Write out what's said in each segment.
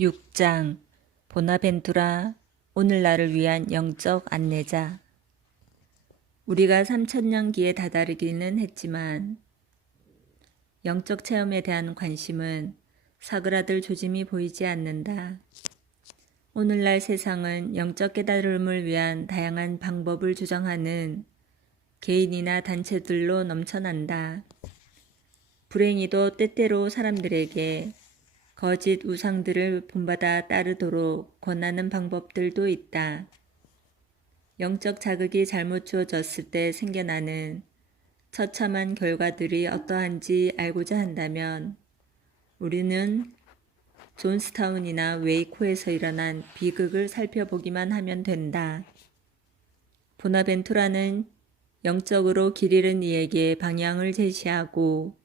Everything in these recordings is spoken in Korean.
6장 보나벤투라 오늘날을 위한 영적 안내자. 우리가 3000년기에 다다르기는 했지만 영적 체험에 대한 관심은 사그라들 조짐이 보이지 않는다. 오늘날 세상은 영적 깨달음을 위한 다양한 방법을 주장하는 개인이나 단체들로 넘쳐난다. 불행히도 때때로 사람들에게 거짓 우상들을 본받아 따르도록 권하는 방법들도 있다. 영적 자극이 잘못 주어졌을 때 생겨나는 처참한 결과들이 어떠한지 알고자 한다면 우리는 존스타운이나 웨이코에서 일어난 비극을 살펴보기만 하면 된다. 보나벤투라는 영적으로 길 잃은 이에게 방향을 제시하고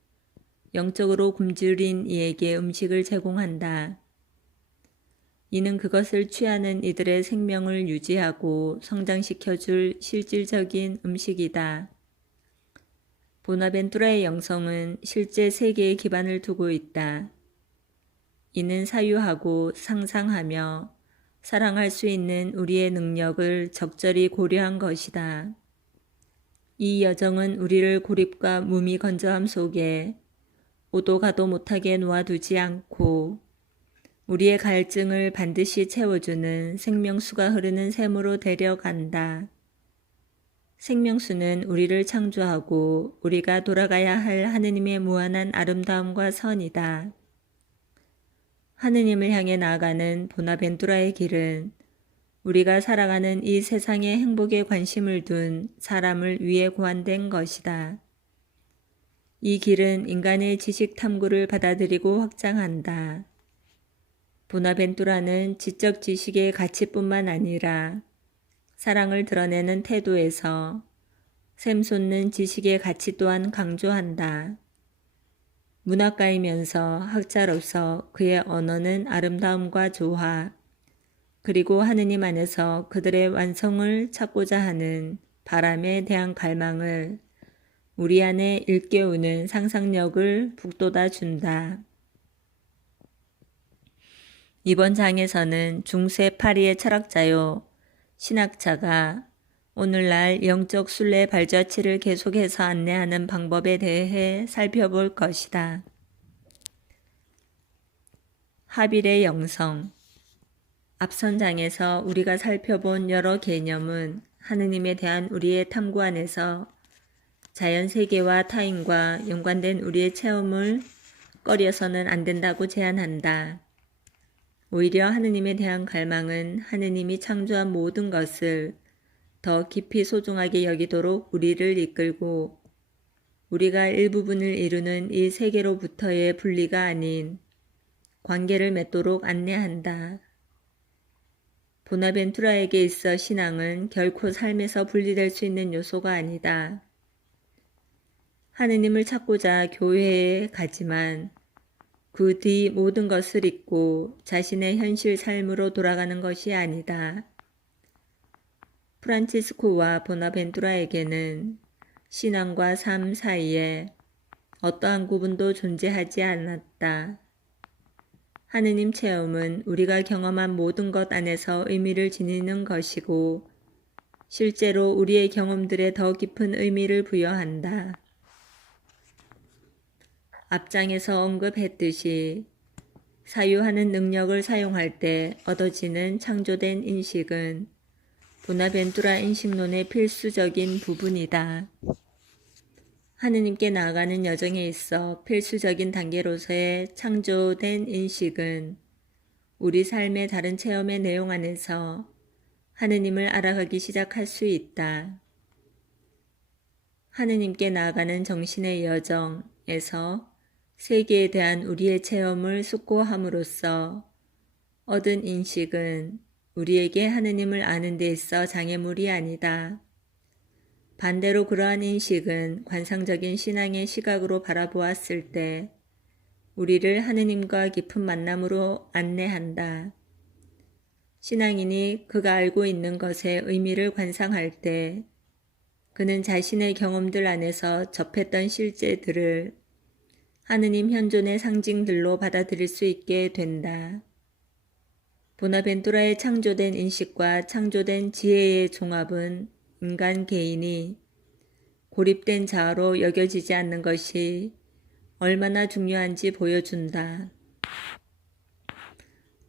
영적으로 굶주린 이에게 음식을 제공한다. 이는 그것을 취하는 이들의 생명을 유지하고 성장시켜줄 실질적인 음식이다. 보나벤투라의 영성은 실제 세계에 기반을 두고 있다. 이는 사유하고 상상하며 사랑할 수 있는 우리의 능력을 적절히 고려한 것이다. 이 여정은 우리를 고립과 무미건조함 속에 오도 가도 못하게 놓아두지 않고 우리의 갈증을 반드시 채워주는 생명수가 흐르는 샘으로 데려간다. 생명수는 우리를 창조하고 우리가 돌아가야 할 하느님의 무한한 아름다움과 선이다. 하느님을 향해 나아가는 보나벤투라의 길은 우리가 살아가는 이 세상의 행복에 관심을 둔 사람을 위해 고안된 것이다. 이 길은 인간의 지식 탐구를 받아들이고 확장한다. 보나벤투라는 지적 지식의 가치뿐만 아니라 사랑을 드러내는 태도에서 샘솟는 지식의 가치 또한 강조한다. 문학가이면서 학자로서 그의 언어는 아름다움과 조화, 그리고 하느님 안에서 그들의 완성을 찾고자 하는 바람에 대한 갈망을 우리 안에 일깨우는 상상력을 북돋아 준다. 이번 장에서는 중세 파리의 철학자요 신학자가 오늘날 영적 순례 발자취를 계속해서 안내하는 방법에 대해 살펴볼 것이다. 하빌의 영성. 앞선 장에서 우리가 살펴본 여러 개념은 하느님에 대한 우리의 탐구 안에서 자연세계와 타인과 연관된 우리의 체험을 꺼려서는 안 된다고 제안한다. 오히려 하느님에 대한 갈망은 하느님이 창조한 모든 것을 더 깊이 소중하게 여기도록 우리를 이끌고 우리가 일부분을 이루는 이 세계로부터의 분리가 아닌 관계를 맺도록 안내한다. 보나벤투라에게 있어 신앙은 결코 삶에서 분리될 수 있는 요소가 아니다. 하느님을 찾고자 교회에 가지만 그 뒤 모든 것을 잊고 자신의 현실 삶으로 돌아가는 것이 아니다. 프란치스코와 보나벤투라에게는 신앙과 삶 사이에 어떠한 구분도 존재하지 않았다. 하느님 체험은 우리가 경험한 모든 것 안에서 의미를 지니는 것이고 실제로 우리의 경험들에 더 깊은 의미를 부여한다. 앞장에서 언급했듯이 사유하는 능력을 사용할 때 얻어지는 창조된 인식은 보나벤투라 인식론의 필수적인 부분이다. 하느님께 나아가는 여정에 있어 필수적인 단계로서의 창조된 인식은 우리 삶의 다른 체험의 내용 안에서 하느님을 알아가기 시작할 수 있다. 하느님께 나아가는 정신의 여정에서 세계에 대한 우리의 체험을 숙고함으로써 얻은 인식은 우리에게 하느님을 아는 데 있어 장애물이 아니다. 반대로 그러한 인식은 관상적인 신앙의 시각으로 바라보았을 때 우리를 하느님과 깊은 만남으로 안내한다. 신앙인이 그가 알고 있는 것의 의미를 관상할 때 그는 자신의 경험들 안에서 접했던 실제들을 하느님 현존의 상징들로 받아들일 수 있게 된다. 보나벤투라의 창조된 인식과 창조된 지혜의 종합은 인간 개인이 고립된 자아로 여겨지지 않는 것이 얼마나 중요한지 보여준다.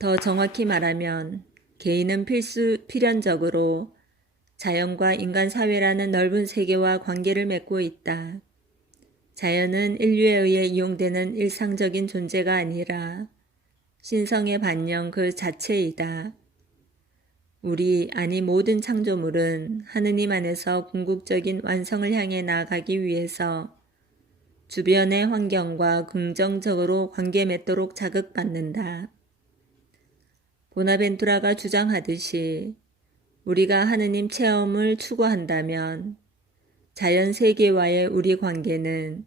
더 정확히 말하면 개인은 필연적으로 자연과 인간 사회라는 넓은 세계와 관계를 맺고 있다. 자연은 인류에 의해 이용되는 일상적인 존재가 아니라 신성의 반영 그 자체이다. 아니 모든 창조물은 하느님 안에서 궁극적인 완성을 향해 나아가기 위해서 주변의 환경과 긍정적으로 관계 맺도록 자극받는다. 보나벤투라가 주장하듯이 우리가 하느님 체험을 추구한다면 자연 세계와의 우리 관계는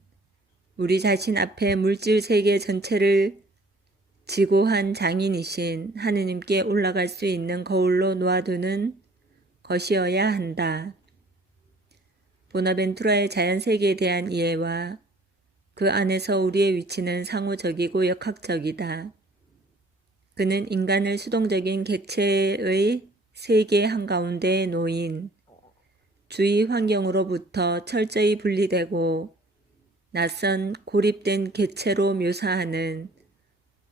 우리 자신 앞에 물질 세계 전체를 지고한 장인이신 하느님께 올라갈 수 있는 거울로 놓아두는 것이어야 한다. 보나벤투라의 자연 세계에 대한 이해와 그 안에서 우리의 위치는 상호적이고 역학적이다. 그는 인간을 수동적인 객체의 세계 한가운데에 놓인 주위 환경으로부터 철저히 분리되고 낯선 고립된 객체로 묘사하는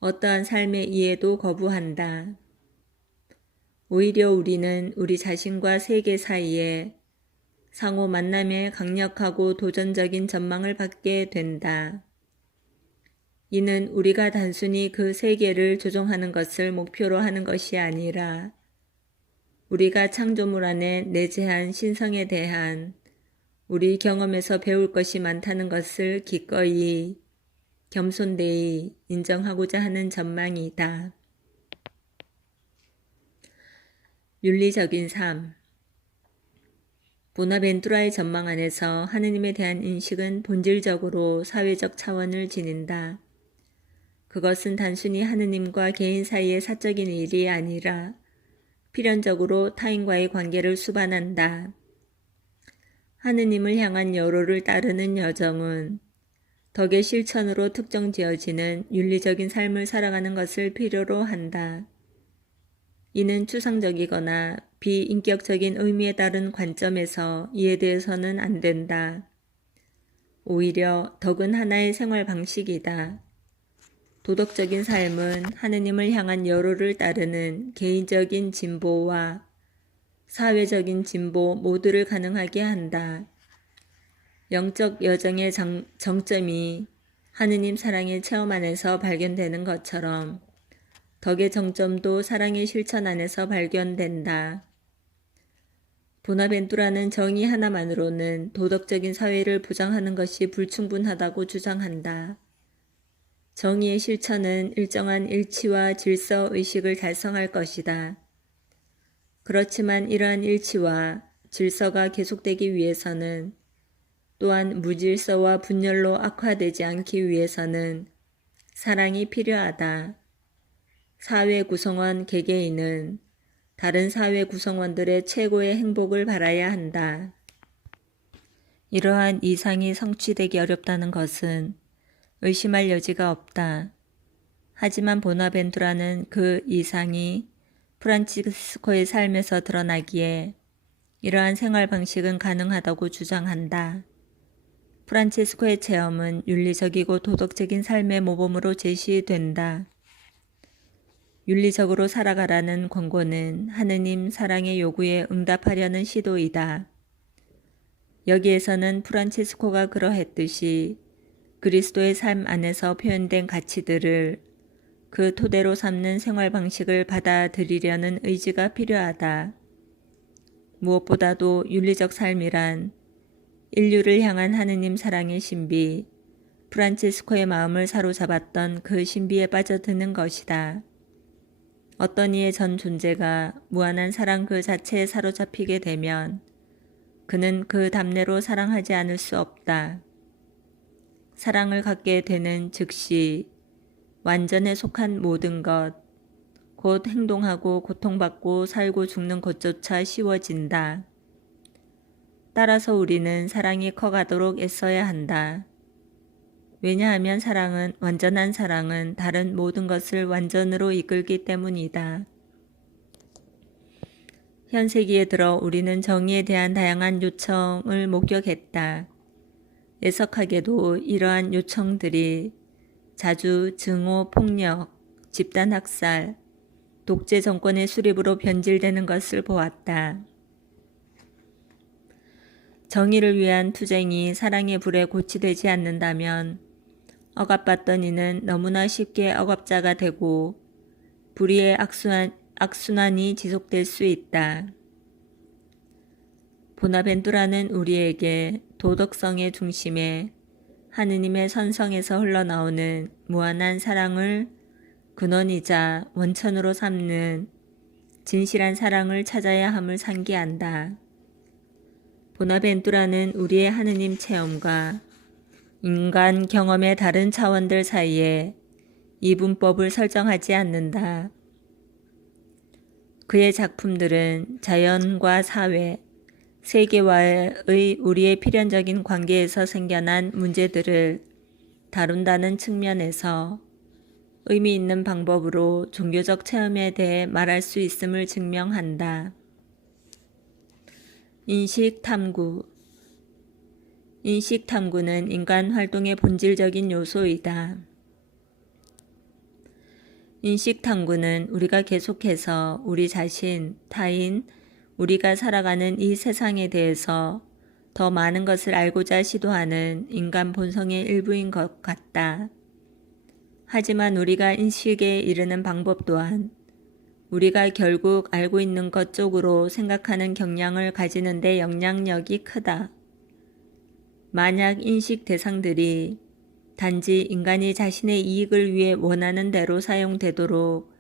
어떠한 삶의 이해도 거부한다. 오히려 우리는 우리 자신과 세계 사이에 상호 만남에 강력하고 도전적인 전망을 받게 된다. 이는 우리가 단순히 그 세계를 조종하는 것을 목표로 하는 것이 아니라 우리가 창조물 안에 내재한 신성에 대한 우리 경험에서 배울 것이 많다는 것을 기꺼이 겸손되이 인정하고자 하는 전망이다. 윤리적인 삶. 보나벤투라의 전망 안에서 하느님에 대한 인식은 본질적으로 사회적 차원을 지닌다. 그것은 단순히 하느님과 개인 사이의 사적인 일이 아니라 필연적으로 타인과의 관계를 수반한다. 하느님을 향한 여로를 따르는 여정은 덕의 실천으로 특정지어지는 윤리적인 삶을 살아가는 것을 필요로 한다. 이는 추상적이거나 비인격적인 의미에 따른 관점에서 이해되어서는 안 된다. 오히려 덕은 하나의 생활 방식이다. 도덕적인 삶은 하느님을 향한 여로를 따르는 개인적인 진보와 사회적인 진보 모두를 가능하게 한다. 영적 여정의 정점이 하느님 사랑의 체험 안에서 발견되는 것처럼 덕의 정점도 사랑의 실천 안에서 발견된다. 보나벤투라는 정의 하나만으로는 도덕적인 사회를 보장하는 것이 불충분하다고 주장한다. 정의의 실천은 일정한 일치와 질서 의식을 달성할 것이다. 그렇지만 이러한 일치와 질서가 계속되기 위해서는 또한 무질서와 분열로 악화되지 않기 위해서는 사랑이 필요하다. 사회 구성원 개개인은 다른 사회 구성원들의 최고의 행복을 바라야 한다. 이러한 이상이 성취되기 어렵다는 것은 의심할 여지가 없다. 하지만 보나벤투라는 그 이상이 프란치스코의 삶에서 드러나기에 이러한 생활 방식은 가능하다고 주장한다. 프란치스코의 체험은 윤리적이고 도덕적인 삶의 모범으로 제시된다. 윤리적으로 살아가라는 권고는 하느님 사랑의 요구에 응답하려는 시도이다. 여기에서는 프란치스코가 그러했듯이 그리스도의 삶 안에서 표현된 가치들을 그 토대로 삼는 생활 방식을 받아들이려는 의지가 필요하다. 무엇보다도 윤리적 삶이란 인류를 향한 하느님 사랑의 신비, 프란치스코의 마음을 사로잡았던 그 신비에 빠져드는 것이다. 어떤 이의 전 존재가 무한한 사랑 그 자체에 사로잡히게 되면 그는 그 답례로 사랑하지 않을 수 없다. 사랑을 갖게 되는 즉시 완전에 속한 모든 것, 곧 행동하고 고통받고 살고 죽는 것조차 쉬워진다. 따라서 우리는 사랑이 커가도록 애써야 한다. 왜냐하면 완전한 사랑은 다른 모든 것을 완전으로 이끌기 때문이다. 현 세기에 들어 우리는 정의에 대한 다양한 요청을 목격했다. 애석하게도 이러한 요청들이 자주 증오, 폭력, 집단 학살, 독재 정권의 수립으로 변질되는 것을 보았다. 정의를 위한 투쟁이 사랑의 불에 고치되지 않는다면 억압받던 이는 너무나 쉽게 억압자가 되고 불의의 악순환이 지속될 수 있다. 보나벤투라는 우리에게 도덕성의 중심에 하느님의 선성에서 흘러나오는 무한한 사랑을 근원이자 원천으로 삼는 진실한 사랑을 찾아야 함을 상기한다. 보나벤투라는 우리의 하느님 체험과 인간 경험의 다른 차원들 사이에 이분법을 설정하지 않는다. 그의 작품들은 자연과 사회, 세계와의 우리의 필연적인 관계에서 생겨난 문제들을 다룬다는 측면에서 의미 있는 방법으로 종교적 체험에 대해 말할 수 있음을 증명한다. 인식탐구. 인식탐구는 인간 활동의 본질적인 요소이다. 인식탐구는 우리가 계속해서 우리 자신, 타인, 우리가 살아가는 이 세상에 대해서 더 많은 것을 알고자 시도하는 인간 본성의 일부인 것 같다. 하지만 우리가 인식에 이르는 방법 또한 우리가 결국 알고 있는 것 쪽으로 생각하는 경향을 가지는 데 영향력이 크다. 만약 인식 대상들이 단지 인간이 자신의 이익을 위해 원하는 대로 사용되도록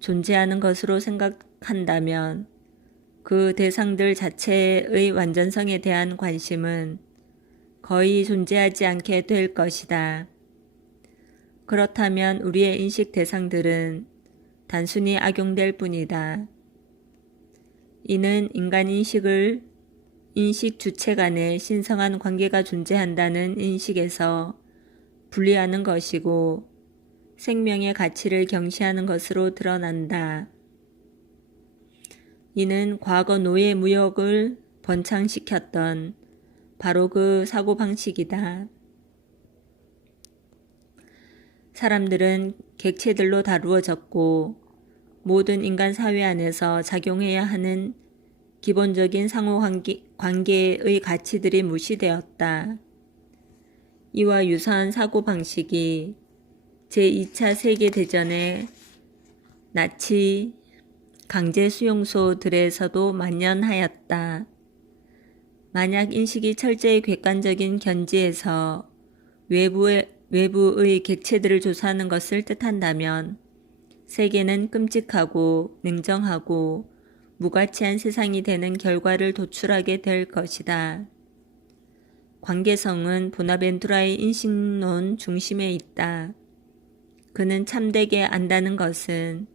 존재하는 것으로 생각한다면 그 대상들 자체의 완전성에 대한 관심은 거의 존재하지 않게 될 것이다. 그렇다면 우리의 인식 대상들은 단순히 악용될 뿐이다. 이는 인간 인식 주체 간의 신성한 관계가 존재한다는 인식에서 분리하는 것이고 생명의 가치를 경시하는 것으로 드러난다. 이는 과거 노예 무역을 번창시켰던 바로 그 사고방식이다. 사람들은 객체들로 다루어졌고 모든 인간 사회 안에서 작용해야 하는 기본적인 상호관계의 가치들이 무시되었다. 이와 유사한 사고방식이 제2차 세계대전의 나치 강제수용소들에서도 만연하였다. 만약 인식이 철저히 객관적인 견지에서 외부의 객체들을 조사하는 것을 뜻한다면 세계는 끔찍하고 냉정하고 무가치한 세상이 되는 결과를 도출하게 될 것이다. 관계성은 보나벤투라의 인식론 중심에 있다. 그는 참되게 안다는 것은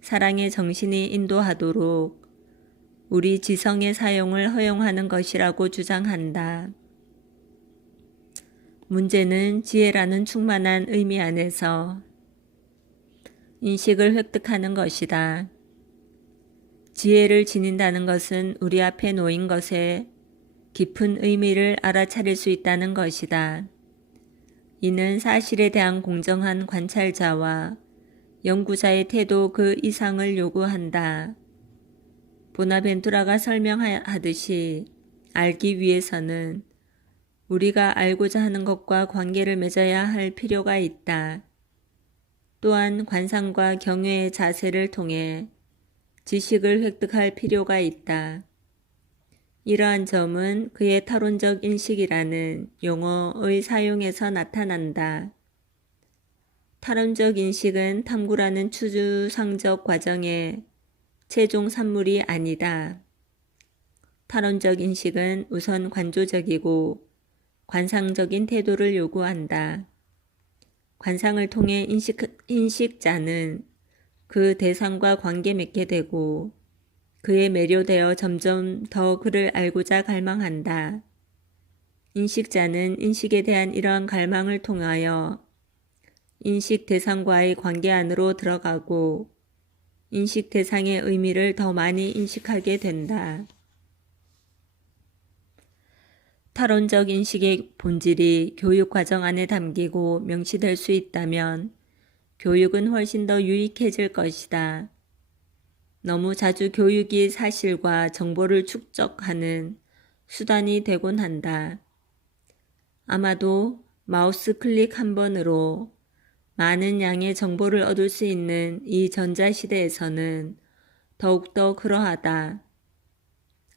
사랑의 정신이 인도하도록 우리 지성의 사용을 허용하는 것이라고 주장한다. 문제는 지혜라는 충만한 의미 안에서 인식을 획득하는 것이다. 지혜를 지닌다는 것은 우리 앞에 놓인 것에 깊은 의미를 알아차릴 수 있다는 것이다. 이는 사실에 대한 공정한 관찰자와 연구자의 태도 그 이상을 요구한다. 보나벤투라가 설명하듯이 알기 위해서는 우리가 알고자 하는 것과 관계를 맺어야 할 필요가 있다. 또한 관상과 경외의 자세를 통해 지식을 획득할 필요가 있다. 이러한 점은 그의 타론적 인식이라는 용어의 사용에서 나타난다. 타론적 인식은 탐구라는 추주상적 과정의 최종 산물이 아니다. 타론적 인식은 우선 관조적이고 관상적인 태도를 요구한다. 관상을 통해 인식자는 그 대상과 관계 맺게 되고 그에 매료되어 점점 더 그를 알고자 갈망한다. 인식자는 인식에 대한 이러한 갈망을 통하여 인식 대상과의 관계 안으로 들어가고 인식 대상의 의미를 더 많이 인식하게 된다. 타론적 인식의 본질이 교육 과정 안에 담기고 명시될 수 있다면 교육은 훨씬 더 유익해질 것이다. 너무 자주 교육이 사실과 정보를 축적하는 수단이 되곤 한다. 아마도 마우스 클릭 한 번으로 많은 양의 정보를 얻을 수 있는 이 전자시대에서는 더욱더 그러하다.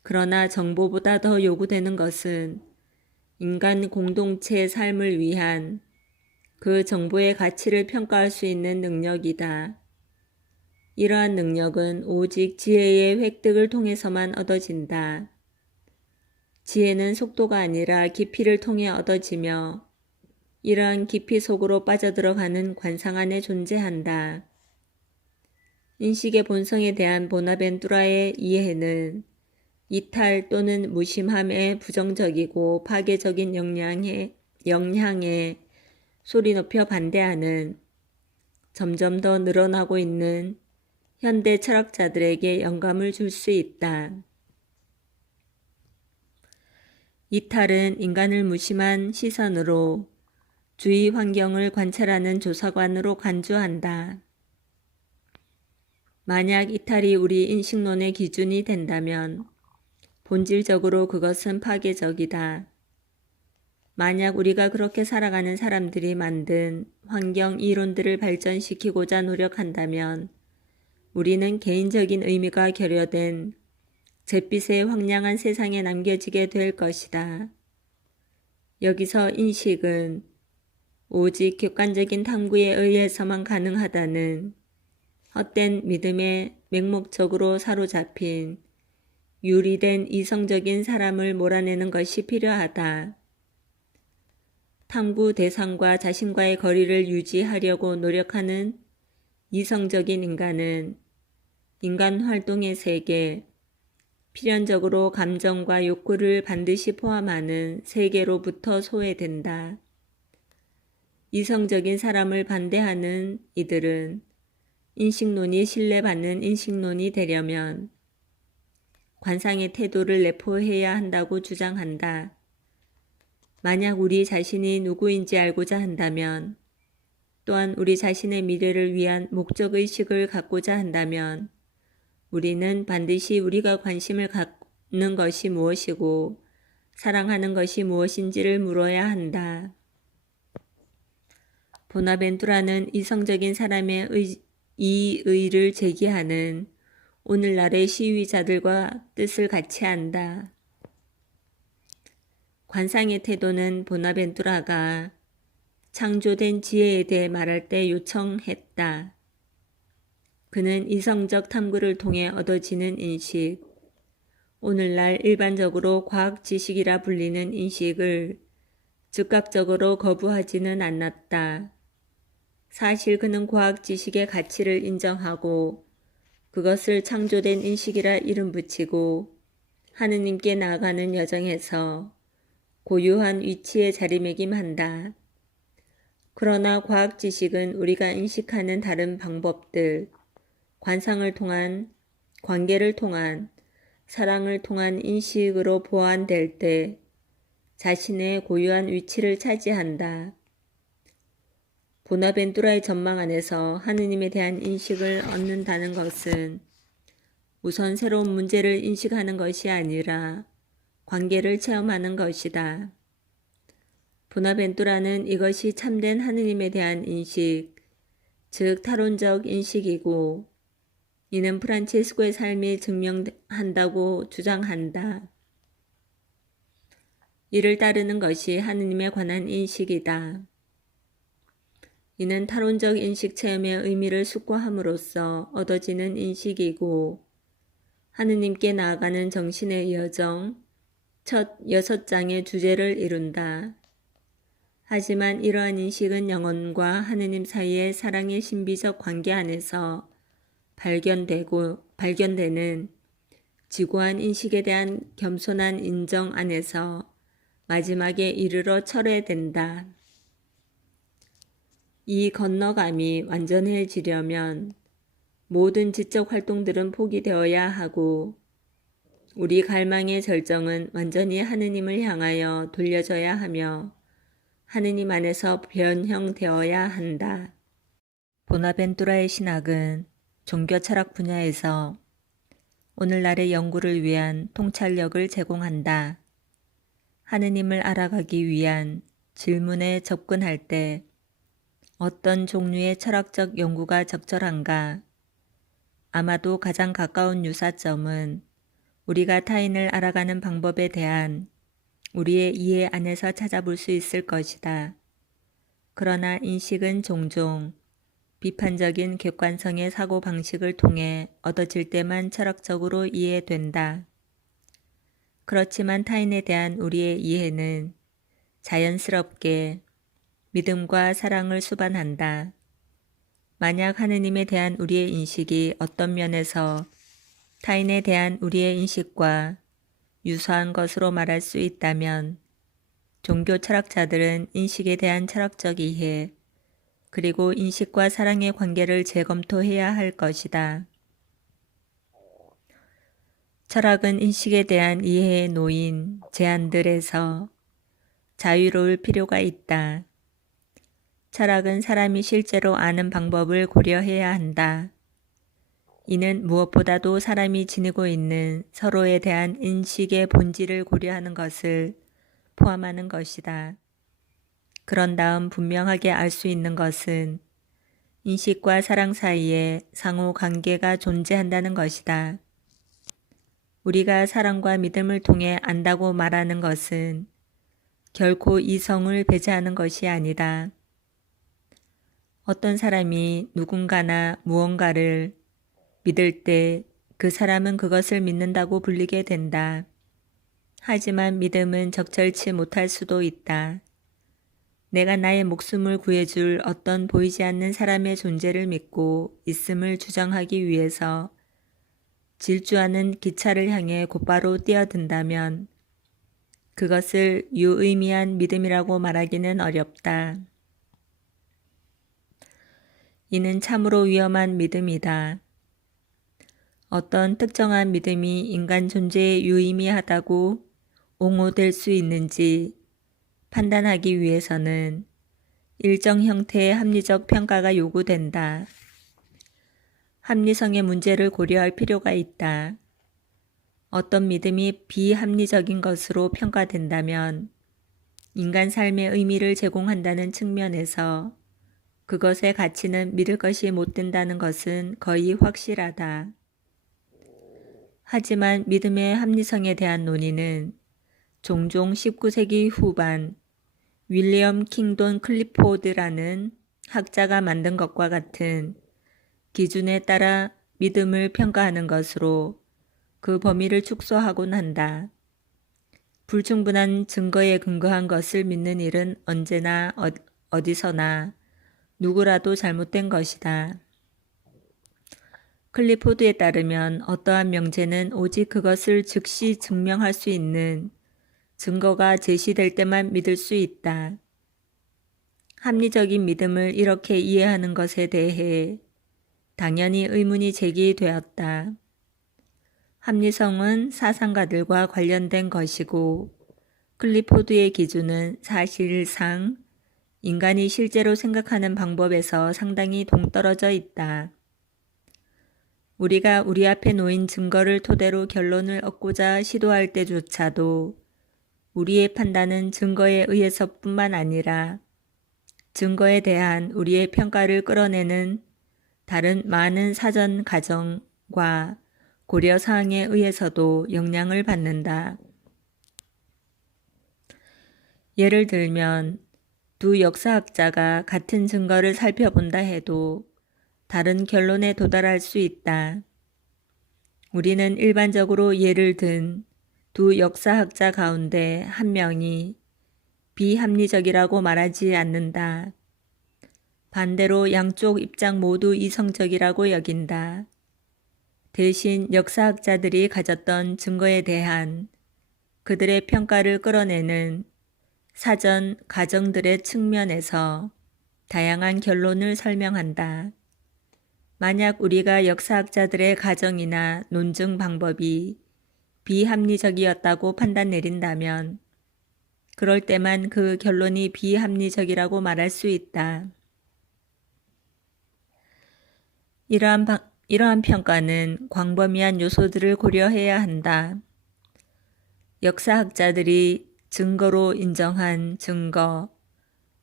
그러나 정보보다 더 요구되는 것은 인간 공동체의 삶을 위한 그 정보의 가치를 평가할 수 있는 능력이다. 이러한 능력은 오직 지혜의 획득을 통해서만 얻어진다. 지혜는 속도가 아니라 깊이를 통해 얻어지며 이러한 깊이 속으로 빠져들어가는 관상 안에 존재한다. 인식의 본성에 대한 보나벤투라의 이해는 이탈 또는 무심함에 부정적이고 파괴적인 영향에 소리 높여 반대하는 점점 더 늘어나고 있는 현대 철학자들에게 영감을 줄 수 있다. 이탈은 인간을 무심한 시선으로 주위 환경을 관찰하는 조사관으로 간주한다. 만약 이탈이 우리 인식론의 기준이 된다면 본질적으로 그것은 파괴적이다. 만약 우리가 그렇게 살아가는 사람들이 만든 환경 이론들을 발전시키고자 노력한다면 우리는 개인적인 의미가 결여된 잿빛의 황량한 세상에 남겨지게 될 것이다. 여기서 인식은 오직 객관적인 탐구에 의해서만 가능하다는 헛된 믿음에 맹목적으로 사로잡힌 유리된 이성적인 사람을 몰아내는 것이 필요하다. 탐구 대상과 자신과의 거리를 유지하려고 노력하는 이성적인 인간은 인간 활동의 세계, 필연적으로 감정과 욕구를 반드시 포함하는 세계로부터 소외된다. 이성적인 사람을 반대하는 이들은 인식론이 신뢰받는 인식론이 되려면 관상의 태도를 내포해야 한다고 주장한다. 만약 우리 자신이 누구인지 알고자 한다면, 또한 우리 자신의 미래를 위한 목적의식을 갖고자 한다면 우리는 반드시 우리가 관심을 갖는 것이 무엇이고 사랑하는 것이 무엇인지를 물어야 한다. 보나벤투라는 이성적인 사람의 이의를 제기하는 오늘날의 시위자들과 뜻을 같이 한다. 관상의 태도는 보나벤투라가 창조된 지혜에 대해 말할 때 요청했다. 그는 이성적 탐구를 통해 얻어지는 인식, 오늘날 일반적으로 과학 지식이라 불리는 인식을 즉각적으로 거부하지는 않았다. 사실 그는 과학 지식의 가치를 인정하고 그것을 창조된 인식이라 이름 붙이고 하느님께 나아가는 여정에서 고유한 위치에 자리매김한다. 그러나 과학 지식은 우리가 인식하는 다른 방법들, 관상을 통한, 관계를 통한, 사랑을 통한 인식으로 보완될 때 자신의 고유한 위치를 차지한다. 보나벤투라의 전망 안에서 하느님에 대한 인식을 얻는다는 것은 우선 새로운 문제를 인식하는 것이 아니라 관계를 체험하는 것이다. 보나벤투라는 이것이 참된 하느님에 대한 인식, 즉 타론적 인식이고 이는 프란체스코의 삶이 증명한다고 주장한다. 이를 따르는 것이 하느님에 관한 인식이다. 이는 타론적 인식 체험의 의미를 숙고함으로써 얻어지는 인식이고 하느님께 나아가는 정신의 여정, 첫 6장의 주제를 이룬다. 하지만 이러한 인식은 영혼과 하느님 사이의 사랑의 신비적 관계 안에서 발견되는 지고한 인식에 대한 겸손한 인정 안에서 마지막에 이르러 철회된다. 이 건너감이 완전해지려면 모든 지적 활동들은 포기되어야 하고 우리 갈망의 절정은 완전히 하느님을 향하여 돌려져야 하며 하느님 안에서 변형되어야 한다. 보나벤투라의 신학은 종교 철학 분야에서 오늘날의 연구를 위한 통찰력을 제공한다. 하느님을 알아가기 위한 질문에 접근할 때 어떤 종류의 철학적 연구가 적절한가? 아마도 가장 가까운 유사점은 우리가 타인을 알아가는 방법에 대한 우리의 이해 안에서 찾아볼 수 있을 것이다. 그러나 인식은 종종 비판적인 객관성의 사고방식을 통해 얻어질 때만 철학적으로 이해된다. 그렇지만 타인에 대한 우리의 이해는 자연스럽게 믿음과 사랑을 수반한다. 만약 하느님에 대한 우리의 인식이 어떤 면에서 타인에 대한 우리의 인식과 유사한 것으로 말할 수 있다면 종교 철학자들은 인식에 대한 철학적 이해, 그리고 인식과 사랑의 관계를 재검토해야 할 것이다. 철학은 인식에 대한 이해에 놓인 제한들에서 자유로울 필요가 있다. 철학은 사람이 실제로 아는 방법을 고려해야 한다. 이는 무엇보다도 사람이 지니고 있는 서로에 대한 인식의 본질을 고려하는 것을 포함하는 것이다. 그런 다음 분명하게 알 수 있는 것은 인식과 사랑 사이에 상호 관계가 존재한다는 것이다. 우리가 사랑과 믿음을 통해 안다고 말하는 것은 결코 이성을 배제하는 것이 아니다. 어떤 사람이 누군가나 무언가를 믿을 때 그 사람은 그것을 믿는다고 불리게 된다. 하지만 믿음은 적절치 못할 수도 있다. 내가 나의 목숨을 구해줄 어떤 보이지 않는 사람의 존재를 믿고 있음을 주장하기 위해서 질주하는 기차를 향해 곧바로 뛰어든다면 그것을 유의미한 믿음이라고 말하기는 어렵다. 이는 참으로 위험한 믿음이다. 어떤 특정한 믿음이 인간 존재에 유의미하다고 옹호될 수 있는지 판단하기 위해서는 일정 형태의 합리적 평가가 요구된다. 합리성의 문제를 고려할 필요가 있다. 어떤 믿음이 비합리적인 것으로 평가된다면 인간 삶의 의미를 제공한다는 측면에서 그것의 가치는 믿을 것이 못 된다는 것은 거의 확실하다. 하지만 믿음의 합리성에 대한 논의는 종종 19세기 후반 윌리엄 킹돈 클리포드라는 학자가 만든 것과 같은 기준에 따라 믿음을 평가하는 것으로 그 범위를 축소하곤 한다. 불충분한 증거에 근거한 것을 믿는 일은 언제나 어디서나 누구라도 잘못된 것이다. 클리포드에 따르면 어떠한 명제는 오직 그것을 즉시 증명할 수 있는 증거가 제시될 때만 믿을 수 있다. 합리적인 믿음을 이렇게 이해하는 것에 대해 당연히 의문이 제기되었다. 합리성은 사상가들과 관련된 것이고 클리포드의 기준은 사실상 인간이 실제로 생각하는 방법에서 상당히 동떨어져 있다. 우리가 우리 앞에 놓인 증거를 토대로 결론을 얻고자 시도할 때조차도 우리의 판단은 증거에 의해서뿐만 아니라 증거에 대한 우리의 평가를 끌어내는 다른 많은 사전 가정과 고려 사항에 의해서도 영향을 받는다. 예를 들면 두 역사학자가 같은 증거를 살펴본다 해도 다른 결론에 도달할 수 있다. 우리는 일반적으로 예를 든 두 역사학자 가운데 한 명이 비합리적이라고 말하지 않는다. 반대로 양쪽 입장 모두 이성적이라고 여긴다. 대신 역사학자들이 가졌던 증거에 대한 그들의 평가를 끌어내는 사전 가정들의 측면에서 다양한 결론을 설명한다. 만약 우리가 역사학자들의 가정이나 논증 방법이 비합리적이었다고 판단 내린다면 그럴 때만 그 결론이 비합리적이라고 말할 수 있다. 이러한 평가는 광범위한 요소들을 고려해야 한다. 역사학자들이 증거로 인정한 증거,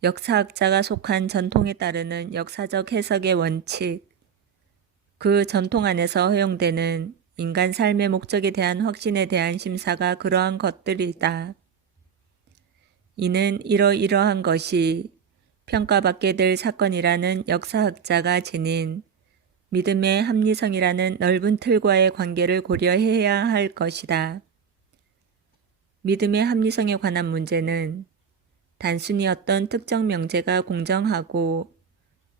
역사학자가 속한 전통에 따르는 역사적 해석의 원칙, 그 전통 안에서 허용되는 인간 삶의 목적에 대한 확신에 대한 심사가 그러한 것들이다. 이는 이러이러한 것이 평가받게 될 사건이라는 역사학자가 지닌 믿음의 합리성이라는 넓은 틀과의 관계를 고려해야 할 것이다. 믿음의 합리성에 관한 문제는 단순히 어떤 특정 명제가 공정하고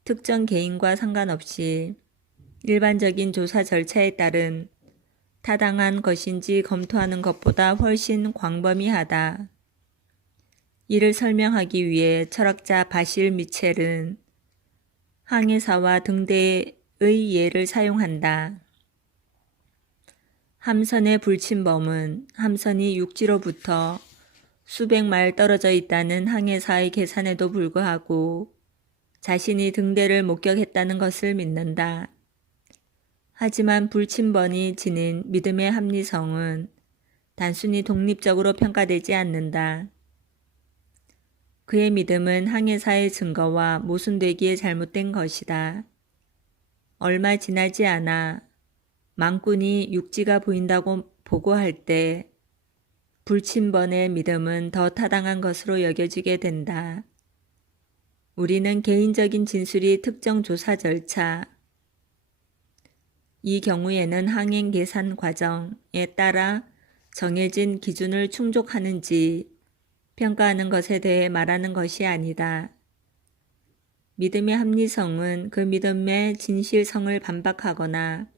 특정 개인과 상관없이 일반적인 조사 절차에 따른 타당한 것인지 검토하는 것보다 훨씬 광범위하다. 이를 설명하기 위해 철학자 바실 미첼은 항해사와 등대의 예를 사용한다. 함선의 불침범은 함선이 육지로부터 수백 마일 떨어져 있다는 항해사의 계산에도 불구하고 자신이 등대를 목격했다는 것을 믿는다. 하지만 불침범이 지닌 믿음의 합리성은 단순히 독립적으로 평가되지 않는다. 그의 믿음은 항해사의 증거와 모순되기에 잘못된 것이다. 얼마 지나지 않아 망군이 육지가 보인다고 보고할 때 불침범의 믿음은 더 타당한 것으로 여겨지게 된다. 우리는 개인적인 진술이 특정 조사 절차, 이 경우에는 항행 계산 과정에 따라 정해진 기준을 충족하는지 평가하는 것에 대해 말하는 것이 아니다. 믿음의 합리성은 그 믿음의 진실성을 반박하거나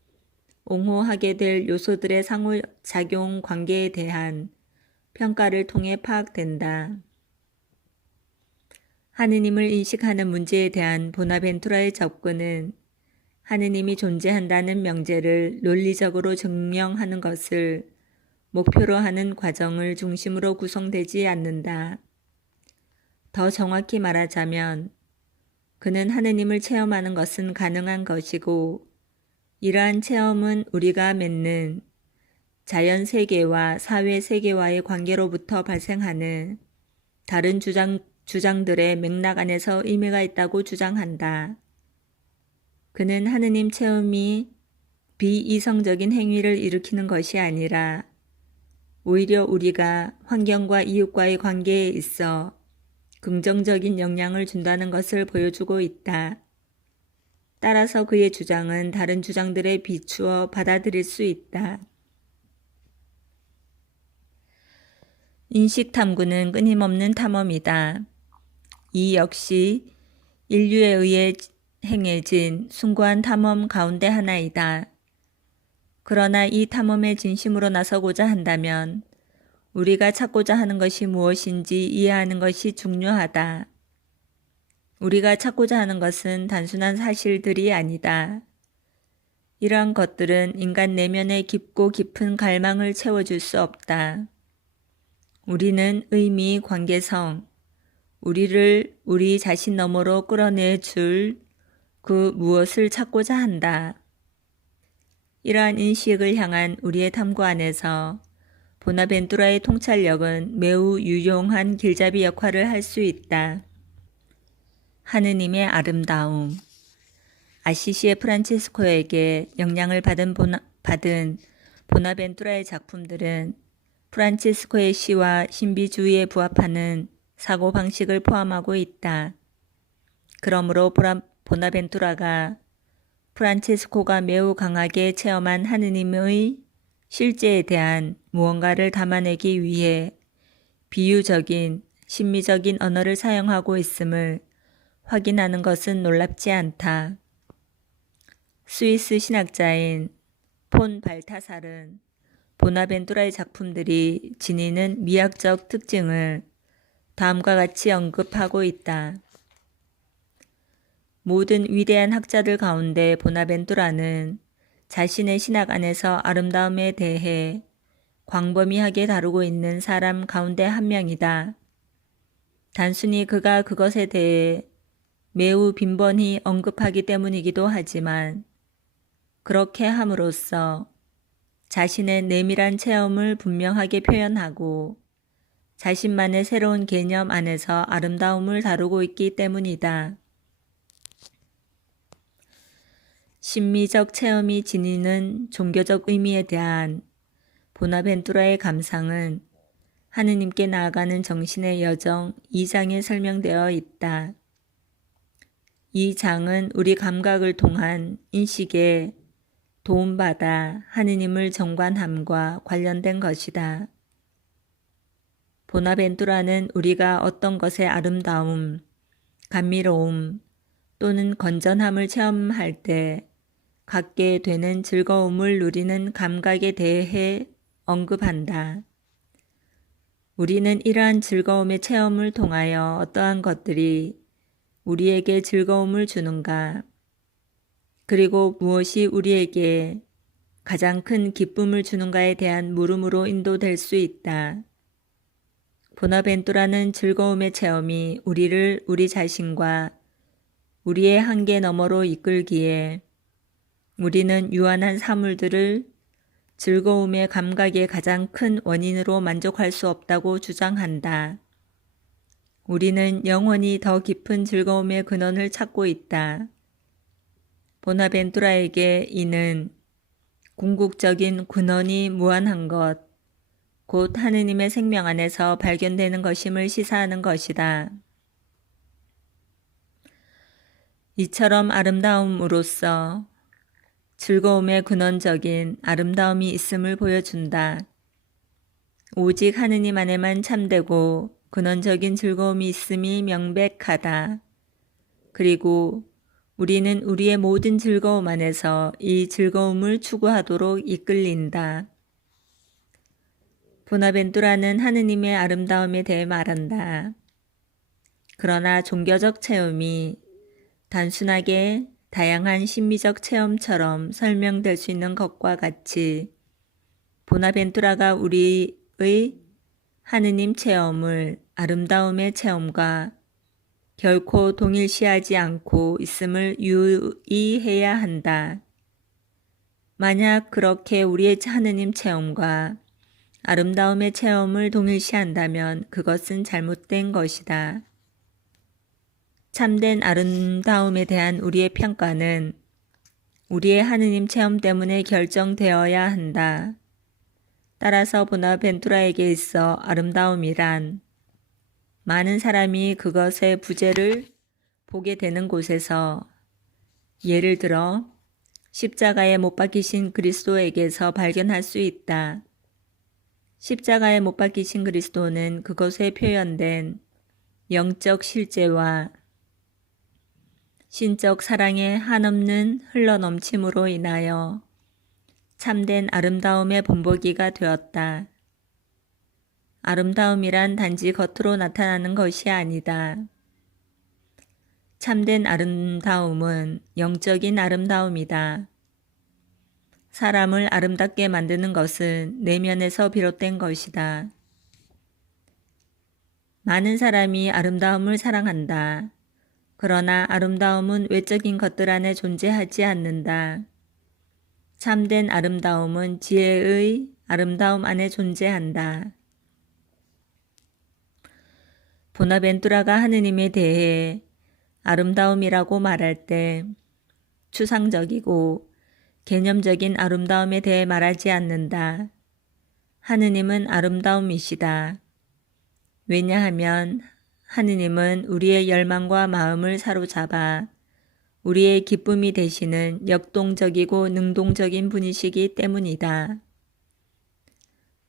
옹호하게 될 요소들의 상호작용 관계에 대한 평가를 통해 파악된다. 하느님을 인식하는 문제에 대한 보나벤투라의 접근은 하느님이 존재한다는 명제를 논리적으로 증명하는 것을 목표로 하는 과정을 중심으로 구성되지 않는다. 더 정확히 말하자면 그는 하느님을 체험하는 것은 가능한 것이고 이러한 체험은 우리가 맺는 자연 세계와 사회 세계와의 관계로부터 발생하는 다른 주장들의 맥락 안에서 의미가 있다고 주장한다. 그는 하느님 체험이 비이성적인 행위를 일으키는 것이 아니라 오히려 우리가 환경과 이웃과의 관계에 있어 긍정적인 영향을 준다는 것을 보여주고 있다. 따라서 그의 주장은 다른 주장들에 비추어 받아들일 수 있다. 인식 탐구는 끊임없는 탐험이다. 이 역시 인류에 의해 행해진 숭고한 탐험 가운데 하나이다. 그러나 이 탐험에 진심으로 나서고자 한다면 우리가 찾고자 하는 것이 무엇인지 이해하는 것이 중요하다. 우리가 찾고자 하는 것은 단순한 사실들이 아니다. 이러한 것들은 인간 내면의 깊고 깊은 갈망을 채워줄 수 없다. 우리는 의미, 관계성, 우리를 우리 자신 너머로 끌어내줄 그 무엇을 찾고자 한다. 이러한 인식을 향한 우리의 탐구 안에서 보나벤투라의 통찰력은 매우 유용한 길잡이 역할을 할 수 있다. 하느님의 아름다움. 아시시의 프란치스코에게 영향을 받은 보나벤투라의 작품들은 프란치스코의 시와 신비주의에 부합하는 사고방식을 포함하고 있다. 그러므로 보나벤투라가 프란치스코가 매우 강하게 체험한 하느님의 실제에 대한 무언가를 담아내기 위해 비유적인, 심미적인 언어를 사용하고 있음을 확인하는 것은 놀랍지 않다. 스위스 신학자인 폰 발타살은 보나벤투라의 작품들이 지니는 미학적 특징을 다음과 같이 언급하고 있다. 모든 위대한 학자들 가운데 보나벤투라는 자신의 신학 안에서 아름다움에 대해 광범위하게 다루고 있는 사람 가운데 한 명이다. 단순히 그가 그것에 대해 매우 빈번히 언급하기 때문이기도 하지만 그렇게 함으로써 자신의 내밀한 체험을 분명하게 표현하고 자신만의 새로운 개념 안에서 아름다움을 다루고 있기 때문이다. 심미적 체험이 지니는 종교적 의미에 대한 보나벤투라의 감상은 하느님께 나아가는 정신의 여정 2장에 설명되어 있다. 이 장은 우리 감각을 통한 인식에 도움받아 하느님을 정관함과 관련된 것이다. 보나벤투라는 우리가 어떤 것의 아름다움, 감미로움 또는 건전함을 체험할 때 갖게 되는 즐거움을 누리는 감각에 대해 언급한다. 우리는 이러한 즐거움의 체험을 통하여 어떠한 것들이 우리에게 즐거움을 주는가, 그리고 무엇이 우리에게 가장 큰 기쁨을 주는가에 대한 물음으로 인도될 수 있다. 보나벤투라는 즐거움의 체험이 우리를 우리 자신과 우리의 한계 너머로 이끌기에 우리는 유한한 사물들을 즐거움의 감각의 가장 큰 원인으로 만족할 수 없다고 주장한다. 우리는 영원히 더 깊은 즐거움의 근원을 찾고 있다. 보나벤투라에게 이는 궁극적인 근원이 무한한 것, 곧 하느님의 생명 안에서 발견되는 것임을 시사하는 것이다. 이처럼 아름다움으로써 즐거움의 근원적인 아름다움이 있음을 보여준다. 오직 하느님 안에만 참되고 근원적인 즐거움이 있음이 명백하다. 그리고 우리는 우리의 모든 즐거움 안에서 이 즐거움을 추구하도록 이끌린다. 보나벤투라는 하느님의 아름다움에 대해 말한다. 그러나 종교적 체험이 단순하게 다양한 심미적 체험처럼 설명될 수 있는 것과 같이 보나벤투라가 우리의 하느님 체험을 아름다움의 체험과 결코 동일시하지 않고 있음을 유의해야 한다. 만약 그렇게 우리의 하느님 체험과 아름다움의 체험을 동일시한다면 그것은 잘못된 것이다. 참된 아름다움에 대한 우리의 평가는 우리의 하느님 체험 때문에 결정되어야 한다. 따라서 보나벤투라에게 있어 아름다움이란 많은 사람이 그것의 부재를 보게 되는 곳에서, 예를 들어 십자가에 못 박히신 그리스도에게서 발견할 수 있다. 십자가에 못 박히신 그리스도는 그것에 표현된 영적 실제와 신적 사랑의 한없는 흘러넘침으로 인하여 참된 아름다움의 본보기가 되었다. 아름다움이란 단지 겉으로 나타나는 것이 아니다. 참된 아름다움은 영적인 아름다움이다. 사람을 아름답게 만드는 것은 내면에서 비롯된 것이다. 많은 사람이 아름다움을 사랑한다. 그러나 아름다움은 외적인 것들 안에 존재하지 않는다. 참된 아름다움은 지혜의 아름다움 안에 존재한다. 보나벤투라가 하느님에 대해 아름다움이라고 말할 때 추상적이고 개념적인 아름다움에 대해 말하지 않는다. 하느님은 아름다움이시다. 왜냐하면 하느님은 우리의 열망과 마음을 사로잡아 우리의 기쁨이 되시는 역동적이고 능동적인 분이시기 때문이다.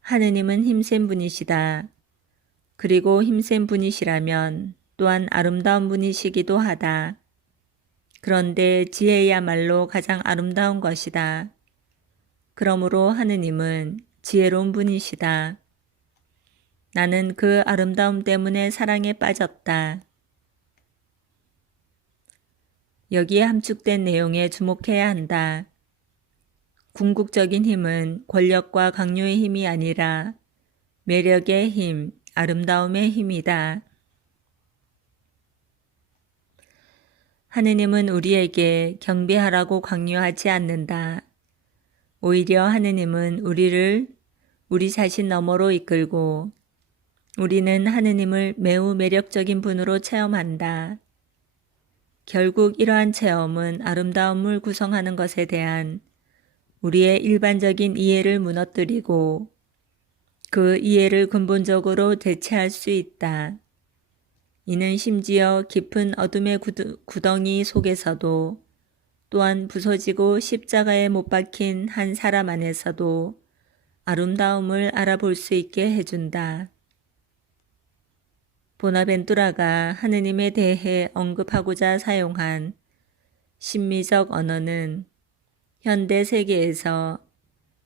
하느님은 힘센 분이시다. 그리고 힘센 분이시라면 또한 아름다운 분이시기도 하다. 그런데 지혜야말로 가장 아름다운 것이다. 그러므로 하느님은 지혜로운 분이시다. 나는 그 아름다움 때문에 사랑에 빠졌다. 여기에 함축된 내용에 주목해야 한다. 궁극적인 힘은 권력과 강요의 힘이 아니라 매력의 힘, 아름다움의 힘이다. 하느님은 우리에게 경배하라고 강요하지 않는다. 오히려 하느님은 우리를 우리 자신 너머로 이끌고 우리는 하느님을 매우 매력적인 분으로 체험한다. 결국 이러한 체험은 아름다움을 구성하는 것에 대한 우리의 일반적인 이해를 무너뜨리고 그 이해를 근본적으로 대체할 수 있다. 이는 심지어 깊은 어둠의 구덩이 속에서도 또한 부서지고 십자가에 못 박힌 한 사람 안에서도 아름다움을 알아볼 수 있게 해준다. 보나벤투라가 하느님에 대해 언급하고자 사용한 심미적 언어는 현대 세계에서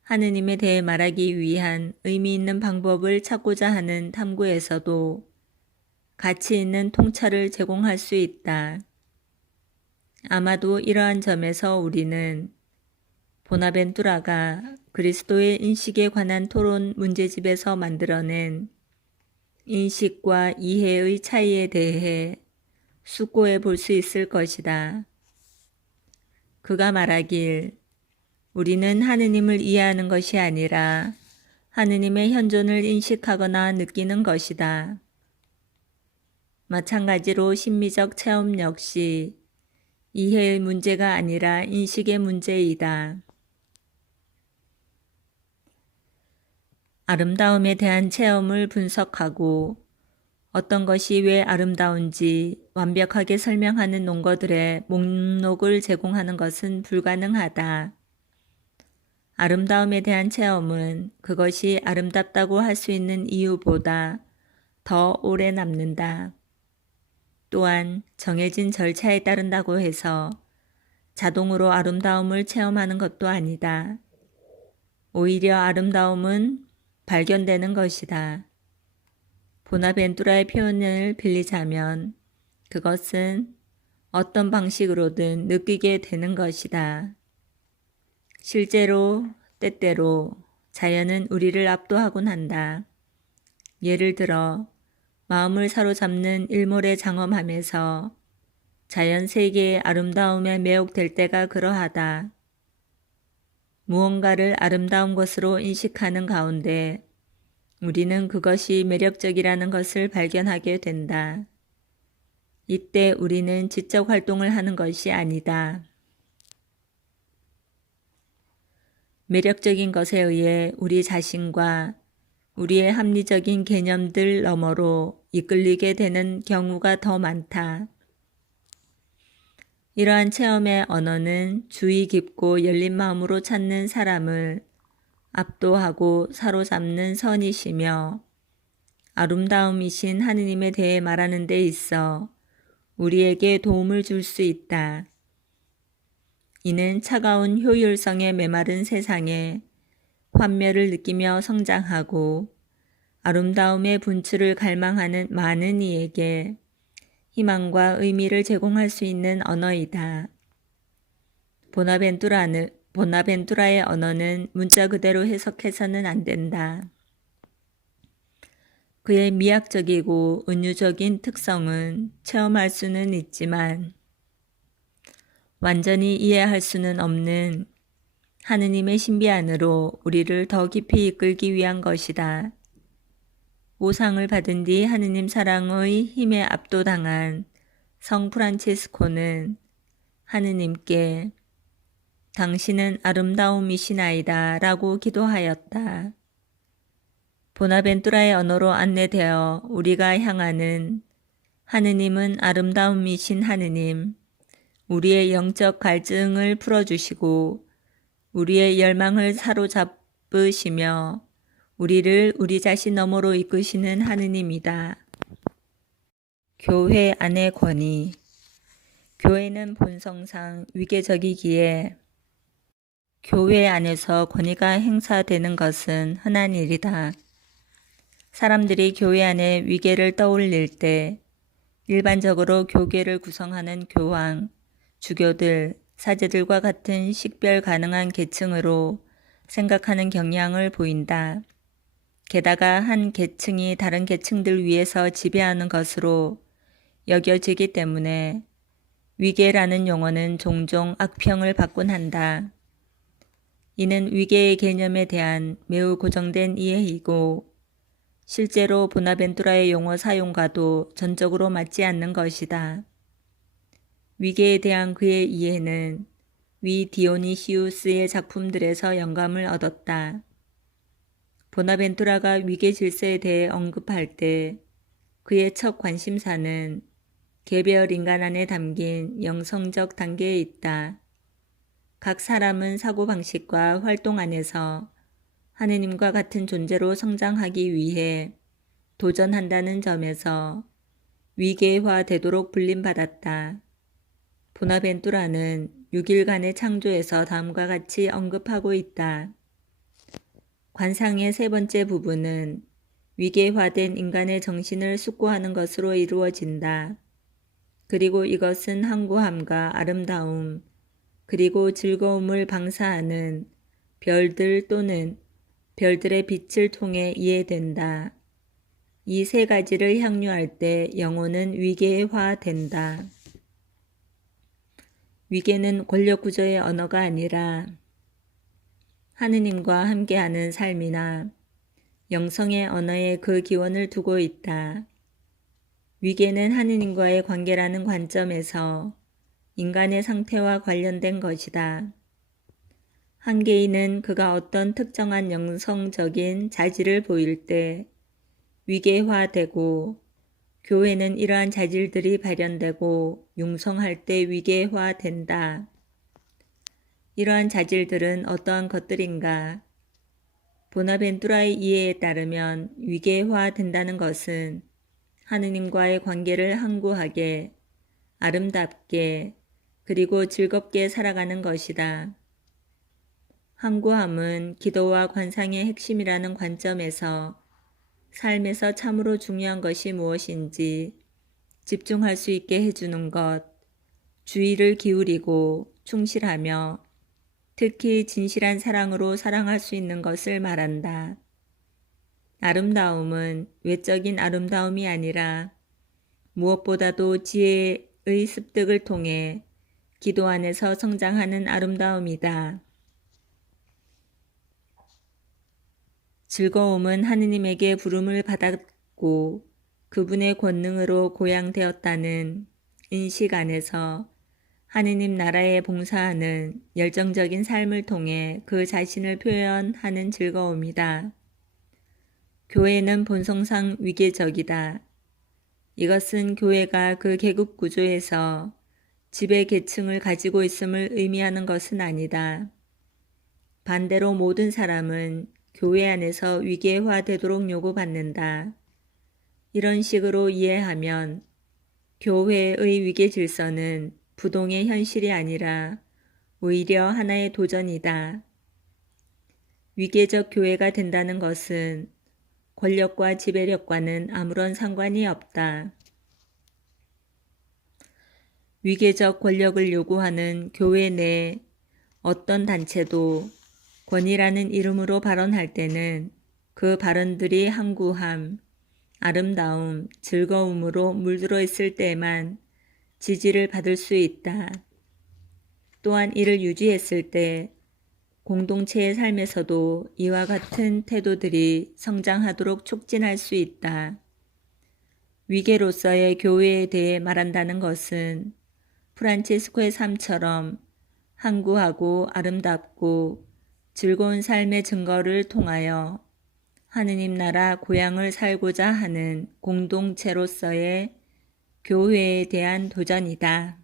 하느님에 대해 말하기 위한 의미 있는 방법을 찾고자 하는 탐구에서도 가치 있는 통찰을 제공할 수 있다. 아마도 이러한 점에서 우리는 보나벤투라가 그리스도의 인식에 관한 토론 문제집에서 만들어낸 인식과 이해의 차이에 대해 숙고해 볼 수 있을 것이다. 그가 말하길 우리는 하느님을 이해하는 것이 아니라 하느님의 현존을 인식하거나 느끼는 것이다. 마찬가지로 심미적 체험 역시 이해의 문제가 아니라 인식의 문제이다. 아름다움에 대한 체험을 분석하고 어떤 것이 왜 아름다운지 완벽하게 설명하는 논거들의 목록을 제공하는 것은 불가능하다. 아름다움에 대한 체험은 그것이 아름답다고 할 수 있는 이유보다 더 오래 남는다. 또한 정해진 절차에 따른다고 해서 자동으로 아름다움을 체험하는 것도 아니다. 오히려 아름다움은 발견되는 것이다. 보나벤투라의 표현을 빌리자면 그것은 어떤 방식으로든 느끼게 되는 것이다. 실제로 때때로 자연은 우리를 압도하곤 한다. 예를 들어 마음을 사로잡는 일몰에 장엄하면서 자연 세계의 아름다움에 매혹될 때가 그러하다. 무언가를 아름다운 것으로 인식하는 가운데 우리는 그것이 매력적이라는 것을 발견하게 된다. 이때 우리는 지적 활동을 하는 것이 아니다. 매력적인 것에 의해 우리 자신과 우리의 합리적인 개념들 너머로 이끌리게 되는 경우가 더 많다. 이러한 체험의 언어는 주의 깊고 열린 마음으로 찾는 사람을 압도하고 사로잡는 선이시며 아름다움이신 하느님에 대해 말하는 데 있어 우리에게 도움을 줄 수 있다. 이는 차가운 효율성에 메마른 세상에 환멸을 느끼며 성장하고 아름다움의 분출을 갈망하는 많은 이에게 희망과 의미를 제공할 수 있는 언어이다. 보나벤투라의 언어는 문자 그대로 해석해서는 안 된다. 그의 미학적이고 은유적인 특성은 체험할 수는 있지만 완전히 이해할 수는 없는 하느님의 신비 안으로 우리를 더 깊이 이끌기 위한 것이다. 모상을 받은 뒤 하느님 사랑의 힘에 압도당한 성 프란치스코는 하느님께 당신은 아름다움이시나이다 라고 기도하였다. 보나벤투라의 언어로 안내되어 우리가 향하는 하느님은 아름다움이신 하느님, 우리의 영적 갈증을 풀어주시고 우리의 열망을 사로잡으시며 우리를 우리 자신 너머로 이끄시는 하느님이다. 교회 안의 권위. 교회는 본성상 위계적이기에 교회 안에서 권위가 행사되는 것은 흔한 일이다. 사람들이 교회 안에 위계를 떠올릴 때 일반적으로 교계를 구성하는 교황, 주교들, 사제들과 같은 식별 가능한 계층으로 생각하는 경향을 보인다. 게다가 한 계층이 다른 계층들 위에서 지배하는 것으로 여겨지기 때문에 위계라는 용어는 종종 악평을 받곤 한다. 이는 위계의 개념에 대한 매우 고정된 이해이고 실제로 보나벤투라의 용어 사용과도 전적으로 맞지 않는 것이다. 위계에 대한 그의 이해는 위 디오니시우스의 작품들에서 영감을 얻었다. 보나벤투라가 위계 질서에 대해 언급할 때 그의 첫 관심사는 개별 인간 안에 담긴 영성적 단계에 있다. 각 사람은 사고방식과 활동 안에서 하느님과 같은 존재로 성장하기 위해 도전한다는 점에서 위계화되도록 불림받았다. 보나벤투라는 6일간의 창조에서 다음과 같이 언급하고 있다. 관상의 세 번째 부분은 위계화된 인간의 정신을 숙고하는 것으로 이루어진다. 그리고 이것은 항구함과 아름다움, 그리고 즐거움을 방사하는 별들 또는 별들의 빛을 통해 이해된다. 이 세 가지를 향유할 때 영혼은 위계화된다. 위계는 권력구조의 언어가 아니라 하느님과 함께하는 삶이나 영성의 언어에 그 기원을 두고 있다. 위계는 하느님과의 관계라는 관점에서 인간의 상태와 관련된 것이다. 한 개인은 그가 어떤 특정한 영성적인 자질을 보일 때 위계화되고 교회는 이러한 자질들이 발현되고 융성할 때 위계화된다. 이러한 자질들은 어떠한 것들인가? 보나벤투라의 이해에 따르면 위계화된다는 것은 하느님과의 관계를 항구하게, 아름답게, 그리고 즐겁게 살아가는 것이다. 항구함은 기도와 관상의 핵심이라는 관점에서 삶에서 참으로 중요한 것이 무엇인지 집중할 수 있게 해주는 것, 주의를 기울이고 충실하며 특히 진실한 사랑으로 사랑할 수 있는 것을 말한다. 아름다움은 외적인 아름다움이 아니라 무엇보다도 지혜의 습득을 통해 기도 안에서 성장하는 아름다움이다. 즐거움은 하느님에게 부름을 받았고 그분의 권능으로 고양되었다는 인식 안에서 하느님 나라에 봉사하는 열정적인 삶을 통해 그 자신을 표현하는 즐거움이다. 교회는 본성상 위계적이다. 이것은 교회가 그 계급 구조에서 지배 계층을 가지고 있음을 의미하는 것은 아니다. 반대로 모든 사람은 교회 안에서 위계화되도록 요구받는다. 이런 식으로 이해하면 교회의 위계 질서는 부동의 현실이 아니라 오히려 하나의 도전이다. 위계적 교회가 된다는 것은 권력과 지배력과는 아무런 상관이 없다. 위계적 권력을 요구하는 교회 내 어떤 단체도 권위라는 이름으로 발언할 때는 그 발언들이 항구함, 아름다움, 즐거움으로 물들어 있을 때에만 지지를 받을 수 있다. 또한 이를 유지했을 때 공동체의 삶에서도 이와 같은 태도들이 성장하도록 촉진할 수 있다. 위계로서의 교회에 대해 말한다는 것은 프란치스코의 삶처럼 항구하고 아름답고 즐거운 삶의 증거를 통하여 하느님 나라 고향을 살고자 하는 공동체로서의 교회에 대한 도전이다.